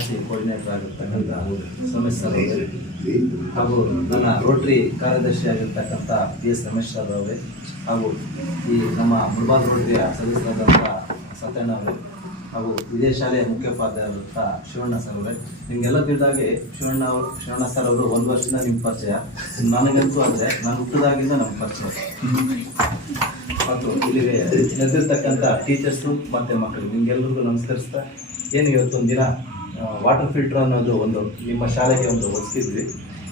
ವಿದ್ಯಾರ್ಥಿ ಕೋರ್ಡಿನೇಟರ್ ಆಗಿರ್ತಕ್ಕಂಥ ಹಾಗೂ ನನ್ನ ರೋಟರಿ ಕಾರ್ಯದರ್ಶಿ ಆಗಿರ್ತಕ್ಕಂಥ ಬಿ ಎಸ್ ರಮೇಶ್ ಸರ್ ಅವರೇ, ಹಾಗೂ ಈ ನಮ್ಮ ಮುಳಬಾದ್ ರೋಟರಿಯ ಸದಸ್ಯರಾದಂಥ ಸತ್ಯಣ್ಣ ಅವರೇ, ಹಾಗೂ ಇದೇ ಶಾಲೆಯ ಮುಖ್ಯೋಪಾಧ್ಯಾಯರಾದಂಥ ಶಿವಣ್ಣ ಸರ್ ಅವರೇ. ನಿಮಗೆಲ್ಲ ತಿಳಿದಾಗೆ ಶಿವಣ್ಣ ಅವರು, ಶಿವಣ್ಣ ಸರ್ ಅವರು ಒಂದು ವರ್ಷದಿಂದ ನಿಮ್ಮ ಪರಿಚಯ. ನನಗಂತೂ ಅಂದರೆ ನಾನು ಹುಟ್ಟಿದಾಗಿಂದ ನಮ್ಮ ಪರಿಚಯ. ಮತ್ತು ಇಲ್ಲಿಗೆ ನೆರೆದಿರ್ತಕ್ಕಂಥ ಟೀಚರ್ಸು ಮತ್ತು ಮಕ್ಕಳು ನಿಮಗೆಲ್ಲರಿಗೂ ನಮಸ್ಕರಿಸ್ತಾ ಏನು ಇವತ್ತೊಂದು ದಿನ? ವಾಟರ್ ಫಿಲ್ಟರ್ ಅನ್ನೋದು ಒಂದು ನಿಮ್ಮ ಶಾಲೆಗೆ ಒಂದು ಒದಗಿಸಿದ್ವಿ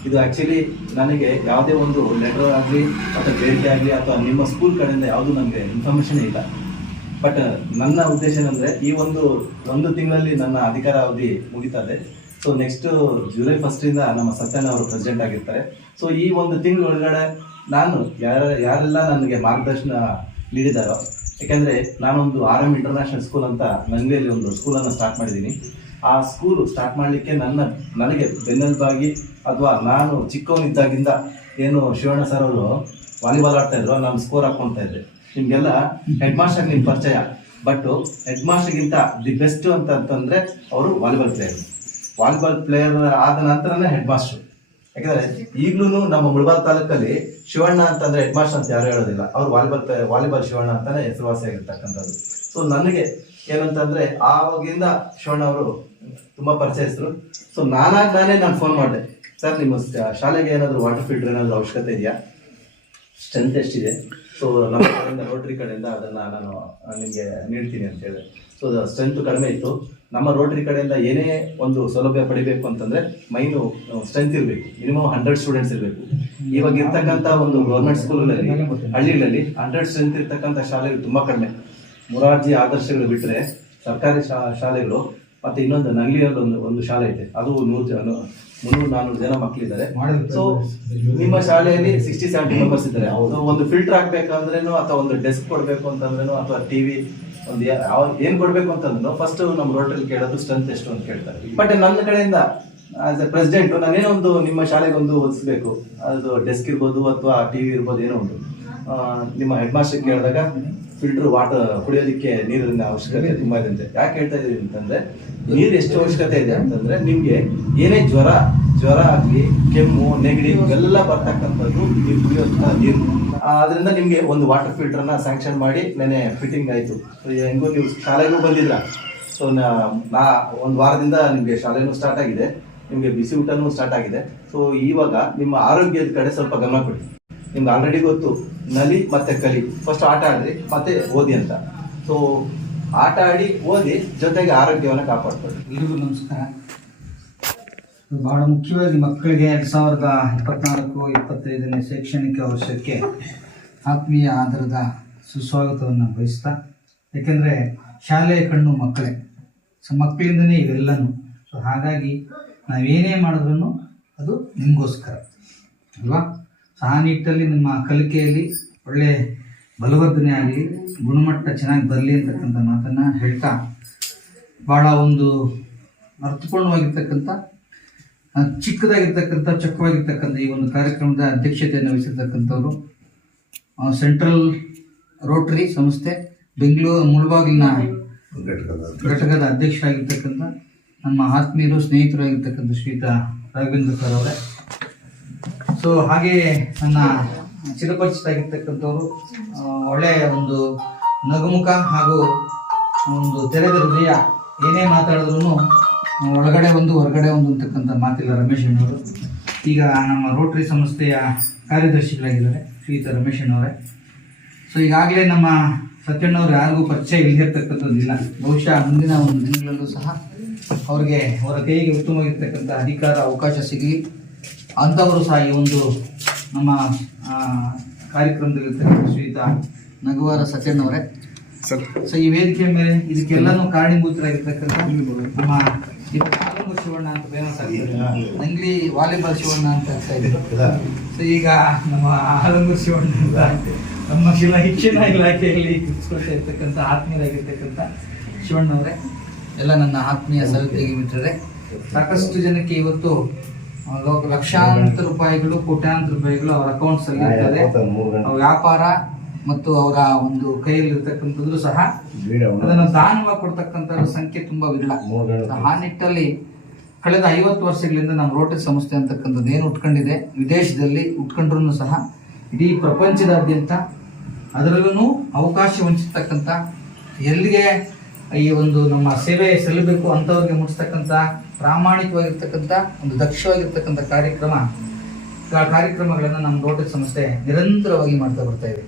ಇದು ಆ್ಯಕ್ಚುಲಿ ನನಗೆ ಯಾವುದೇ ಒಂದು ಲೆಟರ್ ಆಗಲಿ ಅಥವಾ ಬೇಡಿಕೆ ಆಗಲಿ ಅಥವಾ ನಿಮ್ಮ ಸ್ಕೂಲ್ ಕಡೆಯಿಂದ ಯಾವುದೂ ನನಗೆ ಇನ್ಫಾರ್ಮೇಷನ್ ಇಲ್ಲ. ಬಟ್ ನನ್ನ ಉದ್ದೇಶ ಏನಂದರೆ ಈ ಒಂದು ಒಂದು ತಿಂಗಳಲ್ಲಿ ನನ್ನ ಅಧಿಕಾರ ಅವಧಿ ಮುಗಿತದೆ ಸೊ ನೆಕ್ಸ್ಟ್ ಜುಲೈ ಫಸ್ಟಿಂದ ನಮ್ಮ ಸತ್ಯನ ಅವರು ಪ್ರೆಸಿಡೆಂಟ್ ಆಗಿರ್ತಾರೆ. ಸೊ ಈ ಒಂದು ತಿಂಗಳ ಒಳಗಡೆ ನಾನು ಯಾರ, ಯಾರೆಲ್ಲ ನನಗೆ ಮಾರ್ಗದರ್ಶನ ನೀಡಿದಾರೋ, ಯಾಕೆಂದರೆ ನಾನೊಂದು ಆರ್ ಎಂ ಇಂಟರ್ನ್ಯಾಷನಲ್ ಸ್ಕೂಲ್ ಅಂತ ನಂಗಲಿಯಲ್ಲಿ ಒಂದು ಸ್ಕೂಲನ್ನು ಸ್ಟಾರ್ಟ್ ಮಾಡಿದ್ದೀನಿ. ಆ ಸ್ಕೂಲು ಸ್ಟಾರ್ಟ್ ಮಾಡಲಿಕ್ಕೆ ನನ್ನ, ನನಗೆ ಬೆನ್ನೆಲುಬಾಗಿ ಅಥವಾ ನಾನು ಚಿಕ್ಕವನಿದ್ದಾಗಿಂದ ಏನು ಶಿವಣ್ಣ ಸರ್ ಅವರು ವಾಲಿಬಾಲ್ ಆಡ್ತಾ ಇದ್ರು, ನಾನು ಸ್ಕೋರ್ ಹಾಕ್ಕೊಳ್ತಾ ಇದ್ದೆ. ನಿಮಗೆಲ್ಲ ಹೆಡ್ ಮಾಸ್ಟರ್ ನಿಮ್ಮ ಪರಿಚಯ. ಬಟ್ ಹೆಡ್ ಮಾಸ್ಟರ್ಗಿಂತ ದಿ ಬೆಸ್ಟ್ ಅಂತ ಅಂತಂದರೆ ಅವರು ವಾಲಿಬಾಲ್ ಪ್ಲೇಯರ್ ವಾಲಿಬಾಲ್ ಪ್ಲೇಯರ್ ಆದ ನಂತರನೇ ಹೆಡ್ ಮಾಸ್ಟರ್ ಯಾಕಂದರೆ ಈಗಲೂ ನಮ್ಮ ಮುಳಬಾಲ್ ತಾಲೂಕಲ್ಲಿ ಶಿವಣ್ಣ ಅಂತಂದರೆ ಹೆಡ್ ಮಾಸ್ಟರ್ ಅಂತ ಯಾರು ಹೇಳೋದಿಲ್ಲ. ಅವ್ರು ವಾಲಿಬಾಲ್ ವಾಲಿಬಾಲ್ ಶಿವಣ್ಣ ಅಂತಲೇ ಹೆಸರುವಾಸಿಯಾಗಿರ್ತಕ್ಕಂಥದ್ದು. ಸೊ ನನಗೆ ಏನಂತಂದ್ರೆ ಆವಾಗಿಂದ ಶಿವಣ್ಣ ಅವರು ತುಂಬಾ ಪರಿಚಯಿಸಿದ್ರು ಸೊ ನಾನಾಗಿ ನಾನೇ ನಾನು ಫೋನ್ ಮಾಡಿದೆ. ಸರ್ ನಿಮ್ಮ ಶಾಲೆಗೆ ಏನಾದರೂ ವಾಟರ್ ಫಿಲ್ಟರ್ ಏನಾದರೂ ಅವಶ್ಯಕತೆ ಇದೆಯಾ? ಸ್ಟ್ರೆಂತ್ ಎಷ್ಟಿದೆ? ಸೊ ನಮ್ಮ ಕಡೆಯಿಂದ ರೋಟ್ರಿ ಕಡೆಯಿಂದ ಅದನ್ನು ನಾನು ನಿಮಗೆ ನೀಡ್ತೀನಿ ಅಂತ ಹೇಳಿದೆ. ಸೊ ಸ್ಟ್ರೆಂತ್ ಕಡಿಮೆ ಇತ್ತು. ನಮ್ಮ ರೋಟ್ರಿ ಕಡೆಯಿಂದ ಏನೇ ಒಂದು ಸೌಲಭ್ಯ ಪಡಿಬೇಕು ಅಂತಂದ್ರೆ ಮೈನು ಸ್ಟ್ರೆಂತ್ ಇರಬೇಕು. ಮಿನಿಮಮ್ ಹಂಡ್ರೆಡ್ ಸ್ಟೂಡೆಂಟ್ಸ್ ಇರಬೇಕು. ಇವಾಗ ಇರ್ತಕ್ಕಂಥ ಒಂದು ಗೌರ್ಮೆಂಟ್ ಸ್ಕೂಲ್ಗಳಲ್ಲಿ ಹಳ್ಳಿಗಳಲ್ಲಿ ಹಂಡ್ರೆಡ್ ಸ್ಟ್ರೆಂತ್ ಇರ್ತಕ್ಕಂಥ ಶಾಲೆಗಳು ತುಂಬ ಕಡಿಮೆ. ಮೊರಾರ್ಜಿ ಆದರ್ಶಗಳು ಬಿಟ್ಟರೆ ಸರ್ಕಾರಿ ಶಾ ಶಾಲೆಗಳು ಮತ್ತೆ ಇನ್ನೊಂದು ನಂಗ್ಲಿಯಲ್ಲಿ ಒಂದು ಒಂದು ಶಾಲೆ ಇದೆ. ಅದು ನೂರು ಜನ ಮುನ್ನೂರು ನಾನ್ನೂರು ಜನ ಮಕ್ಕಳಿದ್ದಾರೆ ಸೊ ನಿಮ್ಮ ಶಾಲೆಯಲ್ಲಿ ಸಿಕ್ಸ್ಟಿ ಸೆವೆಂಟಿ ಮೆಂಬರ್ಸ್ ಇದ್ದಾರೆ. ಅವರು ಒಂದು ಫಿಲ್ಟರ್ ಹಾಕ್ಬೇಕಂದ್ರೇನು ಅಥವಾ ಒಂದು ಡೆಸ್ಕ್ ಕೊಡಬೇಕು ಅಂತಂದ್ರೇನು ಅಥವಾ ಟಿವಿ ಒಂದು ಯಾ- ಯಾವ ಏನ್ ಕೊಡ್ಬೇಕು ಅಂತಂದ್ರು ಫಸ್ಟ್ ನಮ್ಮ ರೋಟಲ್ಲಿ ಕೇಳೋದು ಸ್ಟ್ರೆಂತ್ ಎಷ್ಟು ಅಂತ ಕೇಳ್ತಾರೆ. ಬಟ್ ನನ್ನ ಕಡೆಯಿಂದ ಆಸ್ ಎ ಪ್ರೆಸಿಡೆಂಟ್ ನಾನೇನೋ ಒಂದು ನಿಮ್ಮ ಶಾಲೆಗೆ ಒಂದು ಒದಿಸ್ಬೇಕು ಅದು ಡೆಸ್ಕ್ ಇರ್ಬೋದು ಅಥವಾ ಟಿವಿ ಇರ್ಬೋದು ಏನೋ ಒಂದು. ನಿಮ್ಮ ಹೆಡ್ ಮಾಸ್ಟರ್ ಕೇಳಿದಾಗ ಫಿಲ್ಟರ್ ವಾಟರ್ ಕುಡಿಯೋದಕ್ಕೆ ನೀರಿನ ಅವಶ್ಯಕತೆ ತುಂಬಾ ಇದೆ ಯಾಕೆ ಹೇಳ್ತಾ ಇದೀವಿ ಅಂತಂದ್ರೆ, ನೀರು ಎಷ್ಟು ಅವಶ್ಯಕತೆ ಇದೆ ಅಂತಂದ್ರೆ, ನಿಮ್ಗೆ ಏನೇ ಜ್ವರ ಜ್ವರ ಆಗ್ಲಿ, ಕೆಮ್ಮು, ನೆಗಡಿ, ಇವೆಲ್ಲ ಬರ್ತಕ್ಕಂಥದ್ದು ನೀವು ಕುಡಿಯೋಂಥ ನೀರು. ಅದರಿಂದ ನಿಮ್ಗೆ ಒಂದು ವಾಟರ್ ಫಿಲ್ಟರ್ನ ಸ್ಯಾಂಕ್ಷನ್ ಮಾಡಿ ನೆನೆ ಫಿಟ್ಟಿಂಗ್ ಆಯ್ತು. ಹೆಂಗೋ ನೀವು ಶಾಲೆಗೂ ಬಂದಿಲ್ಲ ಸೊ ನಾ ಒಂದು ವಾರದಿಂದ ನಿಮ್ಗೆ ಶಾಲೆನೂ ಸ್ಟಾರ್ಟ್ ಆಗಿದೆ. ನಿಮ್ಗೆ ಬಿಸಿ ಊಟನೂ ಸ್ಟಾರ್ಟ್ ಆಗಿದೆ. ಸೊ ಇವಾಗ ನಿಮ್ಮ ಆರೋಗ್ಯದ ಕಡೆ ಸ್ವಲ್ಪ ಗಮನ ಕೊಡಿ. ನಿಮ್ಗೆ ಆಲ್ರೆಡಿ ಗೊತ್ತು, ನಲಿ ಮತ್ತೆ ಕಲಿ. ಫಸ್ಟ್ ಆಟ ಆಡ್ರಿ, ಮತ್ತೆ ಓದಿ ಅಂತ. ಸೊ ಆಟ ಆಡಿ, ಓದಿ, ಜೊತೆಗೆ ಆರೋಗ್ಯವನ್ನು ಕಾಪಾಡ್ಕೊಳ್ಳಿ. ಎಲ್ರಿಗೂ ನಮಸ್ಕಾರ. ಬಹಳ ಮುಖ್ಯವಾಗಿ ಮಕ್ಕಳಿಗೆ ಎರಡು ಸಾವಿರದ ಇಪ್ಪತ್ನಾಲ್ಕು, ಇಪ್ಪತ್ತೈದನೇ ಶೈಕ್ಷಣಿಕ ವರ್ಷಕ್ಕೆ ಆತ್ಮೀಯ ಆಧಾರದ ಸುಸ್ವಾಗತವನ್ನು ಬಯಸ್ತಾ ಏಕೆಂದರೆ ಶಾಲೆಯ ಕಣ್ಣು ಮಕ್ಕಳೇ. ಸೊ ಮಕ್ಕಳಿಂದನೇ ಇವೆಲ್ಲನೂ. ಸೊ ಹಾಗಾಗಿ ನಾವೇನೇ ಮಾಡಿದ್ರೂ ಅದು ನಿಮಗೋಸ್ಕರ. ಅಲ್ವಾ? ಆ ನಿಟ್ಟಲ್ಲಿ ನಿಮ್ಮ ಕಲಿಕೆಯಲ್ಲಿ ಒಳ್ಳೆ ಬಲವರ್ಧನೆ ಆಗಲಿ ಗುಣಮಟ್ಟ ಚೆನ್ನಾಗಿ ಬರಲಿ ಅಂತಕ್ಕಂಥ ಮಾತನ್ನು ಹೇಳ್ತಾ ಭಾಳ ಒಂದು ಅರ್ಥಪೂರ್ಣವಾಗಿರ್ತಕ್ಕಂಥ ಚಿಕ್ಕದಾಗಿರ್ತಕ್ಕಂಥ, ಚೊಕ್ಕವಾಗಿರ್ತಕ್ಕಂಥ ಈ ಒಂದು ಕಾರ್ಯಕ್ರಮದ ಅಧ್ಯಕ್ಷತೆಯನ್ನು ವಹಿಸಿರ್ತಕ್ಕಂಥವ್ರು. ಸೆಂಟ್ರಲ್ ರೋಟರಿ ಸಂಸ್ಥೆ, ಬೆಂಗಳೂರು ಮುಳಬಾಗಿಲಿನ ಘಟಕದ ಅಧ್ಯಕ್ಷರಾಗಿರ್ತಕ್ಕಂಥ ನಮ್ಮ ಆತ್ಮೀಯರು, ಸ್ನೇಹಿತರಾಗಿರ್ತಕ್ಕಂಥ ಶ್ರೀತಾ ರಾಘವೇಂದ್ರ ಸರ್ ಅವರೇ. ಸೊ ಹಾಗೆ ನನ್ನ ಚಿರಪರಿಚಿತಾಗಿರ್ತಕ್ಕಂಥವ್ರು ಒಳ್ಳೆಯ ಒಂದು ನಗುಮುಖ ಹಾಗೂ ಒಂದು ತೆರೆದ ಹೃದಯ ಏನೇ ಮಾತಾಡಿದ್ರು ಒಳಗಡೆ ಒಂದು, ಹೊರಗಡೆ ಒಂದು ಅಂತಕ್ಕಂಥ ಮಾತಿಲ್ಲ ರಮೇಶ್ ಅಣ್ಣವರು. ಈಗ ನಮ್ಮ ರೋಟರಿ ಸಂಸ್ಥೆಯ ಕಾರ್ಯದರ್ಶಿಗಳಾಗಿದ್ದಾರೆ, ಶ್ರೀಯುತ ರಮೇಶ್ ಅಣ್ಣವರೇ. ಸೊ ಈಗಾಗಲೇ ನಮ್ಮ ಸತ್ಯಣ್ಣವ್ರು ಯಾರಿಗೂ ಪರಿಚಯ ಇಲ್ಲದಿರ್ತಕ್ಕಂಥದ್ದಿಲ್ಲ ಬಹುಶಃ ಮುಂದಿನ ಒಂದು ದಿನಗಳಲ್ಲೂ ಸಹ ಅವ್ರಿಗೆ ಅವರ ಕೈಗೆ ಉತ್ತಮವಾಗಿರ್ತಕ್ಕಂಥ ಅಧಿಕಾರ, ಅವಕಾಶ ಸಿಗಲಿ. ಅಂಥವರು ಸಹ ಈ ಒಂದು ನಮ್ಮ ಆ, ಕಾರ್ಯಕ್ರಮದಲ್ಲಿರ್ತಕ್ಕಂಥ ಶ್ರೀಯುತ ನಗುವಾರ ಸತ್ಯಣ್ಣವರೇ ಸೊ ಈ ವೇದಿಕೆ ಮೇಲೆ ಇದಕ್ಕೆಲ್ಲಾನು ಕಾರಣೀಭೂತರಾಗಿರ್ತಕ್ಕಂಥ ನಮ್ಮ ಶಿವಣ್ಣ ಅಂತ ಫೇಮಸ್ ಆಗ್ತದೆ ನಂಗ್ಲಿ ವಾಲಿಬಾಲ್ ಶಿವಣ್ಣ ಅಂತ ಆಗ್ತಾ ಇದ್ರು ಸೊ ಈಗ ನಮ್ಮ ಆಲಂಗೂರು ಶಿವಣ್ಣ ಅಂತ ನಮ್ಮ ಶಿಲ ಶಿಕ್ಷಣ ಇಲಾಖೆಯಲ್ಲಿ ಕುತ್ಕೊಳ್ತಾ ಇರ್ತಕ್ಕಂಥ ಆತ್ಮೀಯರಾಗಿರ್ತಕ್ಕಂಥ ಶಿವಣ್ಣವರೇ ಎಲ್ಲ ನನ್ನ ಆತ್ಮೀಯ ಸಹೋದ್ಯೋಗಿ ಮಿತ್ರರೇ ಸಾಕಷ್ಟು ಜನಕ್ಕೆ ಇವತ್ತು ಲಕ್ಷಾಂತರ ರೂಪಾಯಿಗಳು ಕೋಟ್ಯಾಂತರ ರೂಪಾಯಿಗಳು ಅವರ ಅಕೌಂಟ್ಸ್ ಅಲ್ಲಿ ಇರ್ತದೆ. ವ್ಯಾಪಾರ ಮತ್ತು ಅವರ ಒಂದು ಕೈಯಲ್ಲಿ ಇರ್ತಕ್ಕಂಥದ್ದು ಸಹ ಅದನ್ನು ದಾನವಾಗಿ ಕೊಡ್ತಕ್ಕಂಥ ಸಂಖ್ಯೆ ತುಂಬಾ ವಿರಳ. ಆ ನಿಟ್ಟಲ್ಲಿ ಕಳೆದ ಐವತ್ತು ವರ್ಷಗಳಿಂದ ನಮ್ಮ ರೋಟರಿ ಸಂಸ್ಥೆ ಅಂತಕ್ಕಂಥದ್ದು ಏನು ಉಟ್ಕೊಂಡಿದೆ ವಿದೇಶದಲ್ಲಿ ಉಟ್ಕೊಂಡ್ರೂ ಸಹ ಇಡೀ ಪ್ರಪಂಚದಾದ್ಯಂತ ಅದರಲ್ಲೂ ಅವಕಾಶ ವಂಚಿಸ್ತಕ್ಕಂಥ ಎಲ್ಲಿಗೆ ಈ ಒಂದು ನಮ್ಮ ಸೇವೆ ಸಲ್ಲಬೇಕು ಅಂಥವ್ರಿಗೆ ಮುಟ್ಟಿಸ್ತಕ್ಕಂಥ ಪ್ರಾಮಾಣಿಕವಾಗಿರ್ತಕ್ಕಂಥ ಒಂದು ದಕ್ಷವಾಗಿರ್ತಕ್ಕಂಥ ಕಾರ್ಯಕ್ರಮ ಕಾರ್ಯಕ್ರಮಗಳನ್ನು ನಮ್ಮ ರೋಟರಿ ಸಂಸ್ಥೆ ನಿರಂತರವಾಗಿ ಮಾಡ್ತಾ ಬರ್ತಾ ಇದೆ.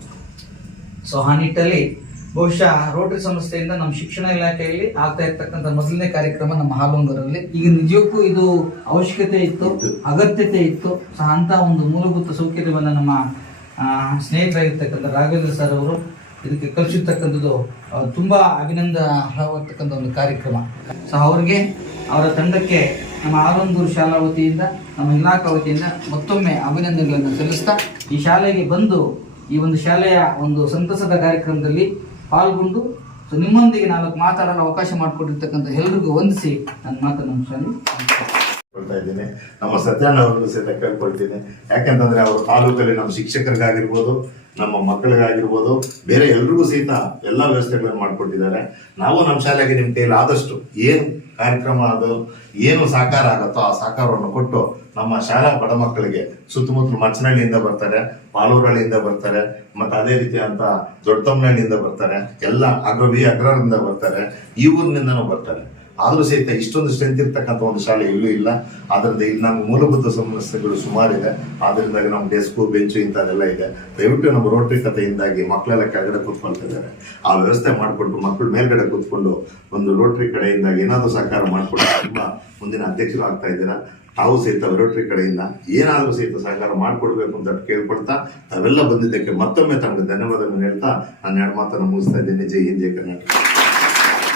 ಸೊ ಆ ನಿಟ್ಟಲ್ಲಿ ಬಹುಶಃ ರೋಟರಿ ಸಂಸ್ಥೆಯಿಂದ ನಮ್ಮ ಶಿಕ್ಷಣ ಇಲಾಖೆಯಲ್ಲಿ ಆಗ್ತಾ ಇರ್ತಕ್ಕಂಥ ಮೊದಲನೇ ಕಾರ್ಯಕ್ರಮ ನಮ್ಮ ಹಾಲೊಂಗರಲ್ಲಿ ಈಗ ನಿಜಕ್ಕೂ ಇದು ಅವಶ್ಯಕತೆ ಇತ್ತು, ಅಗತ್ಯತೆ ಇತ್ತು. ಸೊ ಅಂತ ಒಂದು ಮೂಲಭೂತ ಸೌಕರ್ಯವನ್ನು ನಮ್ಮ ಸ್ನೇಹಿತರಾಗಿರ್ತಕ್ಕಂಥ ರಾಘವೇಂದ್ರ ಸರ್ ಅವರು ಇದಕ್ಕೆ ಕಲಿಸಿರ್ತಕ್ಕಂಥದ್ದು ತುಂಬ ಅಭಿನಂದ ಅಭಿನಂದನಾರ್ಹವಾಗ್ತಕ್ಕಂಥ ಒಂದು ಕಾರ್ಯಕ್ರಮ. ಸೊ ಅವ್ರಿಗೆ ಅವರ ತಂಡಕ್ಕೆ ನಮ್ಮ ಆರೊಂದೂರು ಶಾಲಾ ವತಿಯಿಂದ, ನಮ್ಮ ಇಲಾಖಾ ವತಿಯಿಂದ ಮತ್ತೊಮ್ಮೆ ಅಭಿನಂದನೆಗಳನ್ನು ಸಲ್ಲಿಸ್ತಾ, ಈ ಶಾಲೆಗೆ ಬಂದು ಈ ಒಂದು ಶಾಲೆಯ ಒಂದು ಸಂತಸದ ಕಾರ್ಯಕ್ರಮದಲ್ಲಿ ಪಾಲ್ಗೊಂಡು ಸೊ ನಿಮ್ಮೊಂದಿಗೆ ನಾಲ್ಕು ಮಾತಾಡಲು ಅವಕಾಶ ಮಾಡಿಕೊಟ್ಟಿರ್ತಕ್ಕಂಥ ಎಲ್ಲರಿಗೂ ವಂದಿಸಿ ನನ್ನ ಮಾತನ್ನು ಶಾಲೆ ಇದ್ದೀನಿ. ನಮ್ಮ ಸತ್ಯಣ್ಣ ಅವರು ಸಹಿತ ಕೇಳ್ಕೊಳ್ತೀನಿ. ಯಾಕೆಂತಂದ್ರೆ, ಅವರು ತಾಲೂಕಲ್ಲಿ ನಮ್ಮ ಶಿಕ್ಷಕರಿಗಾಗಿರ್ಬೋದು ನಮ್ಮ ಮಕ್ಕಳಿಗಾಗಿರ್ಬೋದು, ಬೇರೆ ಎಲ್ರಿಗೂ ಸಹಿತ ಎಲ್ಲ ವ್ಯವಸ್ಥೆಗಳನ್ನು ಮಾಡಿಕೊಟ್ಟಿದ್ದಾರೆ. ನಾವು ನಮ್ಮ ಶಾಲೆಗೆ ನಿಮ್ಮ ಕೈಲಿ ಆದಷ್ಟು ಏನು ಕಾರ್ಯಕ್ರಮ ಅದು, ಏನು ಸಾಕಾರ ಆಗುತ್ತೋ ಆ ಸಾಕಾರವನ್ನು ಕೊಟ್ಟು ನಮ್ಮ ಶಾಲಾ ಬಡ ಮಕ್ಕಳಿಗೆ ಸುತ್ತಮುತ್ತಲು ಮಚ್ಚನಹಳ್ಳಿಯಿಂದ ಬರ್ತಾರೆ, ಪಾಲೂರಹಳ್ಳಿಯಿಂದ ಬರ್ತಾರೆ, ಮತ್ತೆ ಅದೇ ರೀತಿಯಾದಂಥ ದೊಡ್ಡತಮ್ಮನಹಳ್ಳಿಯಿಂದ ಬರ್ತಾರೆ, ಎಲ್ಲ ಅಗ್ರವಿ ಅಗ್ರರಿಂದ ಬರ್ತಾರೆ, ಈ ಊರಿನಿಂದನೂ ಬರ್ತಾರೆ. ಆದ್ರೂ ಸಹಿತ ಇಷ್ಟೊಂದು ಸ್ಟ್ರೆಂತ್ ಇರ್ತಕ್ಕಂಥ ಒಂದು ಶಾಲೆ ಎಲ್ಲೂ ಇಲ್ಲ. ಅದರಿಂದ ಇಲ್ಲಿ ನಮ್ಮ ಮೂಲಭೂತ ಸಮಸ್ಯೆಗಳು ಸುಮಾರಿದೆ. ಆದ್ರಿಂದಾಗಿ ನಮ್ಮ ಡೆಸ್ಕು ಬೆಂಚು ಇಂಥದ್ದೆಲ್ಲ ಇದೆ. ದಯವಿಟ್ಟು ನಮ್ಮ ರೋಟ್ರಿ ಕಥೆಯಿಂದಾಗಿ ಮಕ್ಕಳೆಲ್ಲ ಕೆಳಗಡೆ ಕೂತ್ಕೊಳ್ತಿದ್ದಾರೆ. ಆ ವ್ಯವಸ್ಥೆ ಮಾಡಿಕೊಟ್ಟು ಮಕ್ಕಳು ಮೇಲ್ಗಡೆ ಕೂತ್ಕೊಂಡು ಒಂದು ರೋಟ್ರಿ ಕಡೆಯಿಂದಾಗಿ ಏನಾದರೂ ಸಹಕಾರ ಮಾಡಿಕೊಟ್ಟು ತುಂಬ ಮುಂದಿನ ಅಧ್ಯಕ್ಷರು ಆಗ್ತಾ ಇದ್ದೀರಾ? ತಾವು ಸಹಿತ ರೋಟ್ರಿ ಕಡೆಯಿಂದ ಏನಾದರೂ ಸಹಿತ ಸಹಕಾರ ಮಾಡಿಕೊಡ್ಬೇಕು ಅಂತ ಕೇಳ್ಕೊಡ್ತಾ ತಾವೆಲ್ಲ ಬಂದಿದ್ದಕ್ಕೆ ಮತ್ತೊಮ್ಮೆ ತಮಗೆ ಧನ್ಯವಾದಗಳನ್ನು ಹೇಳ್ತಾ ನಾನು ಎರಡು ಮಾತನ್ನು ಮುಗಿಸ್ತಾ ಇದ್ದೇನೆ. ಜೈ ಹಿಂದ್, ಜೈ ಕರ್ನಾಟಕ.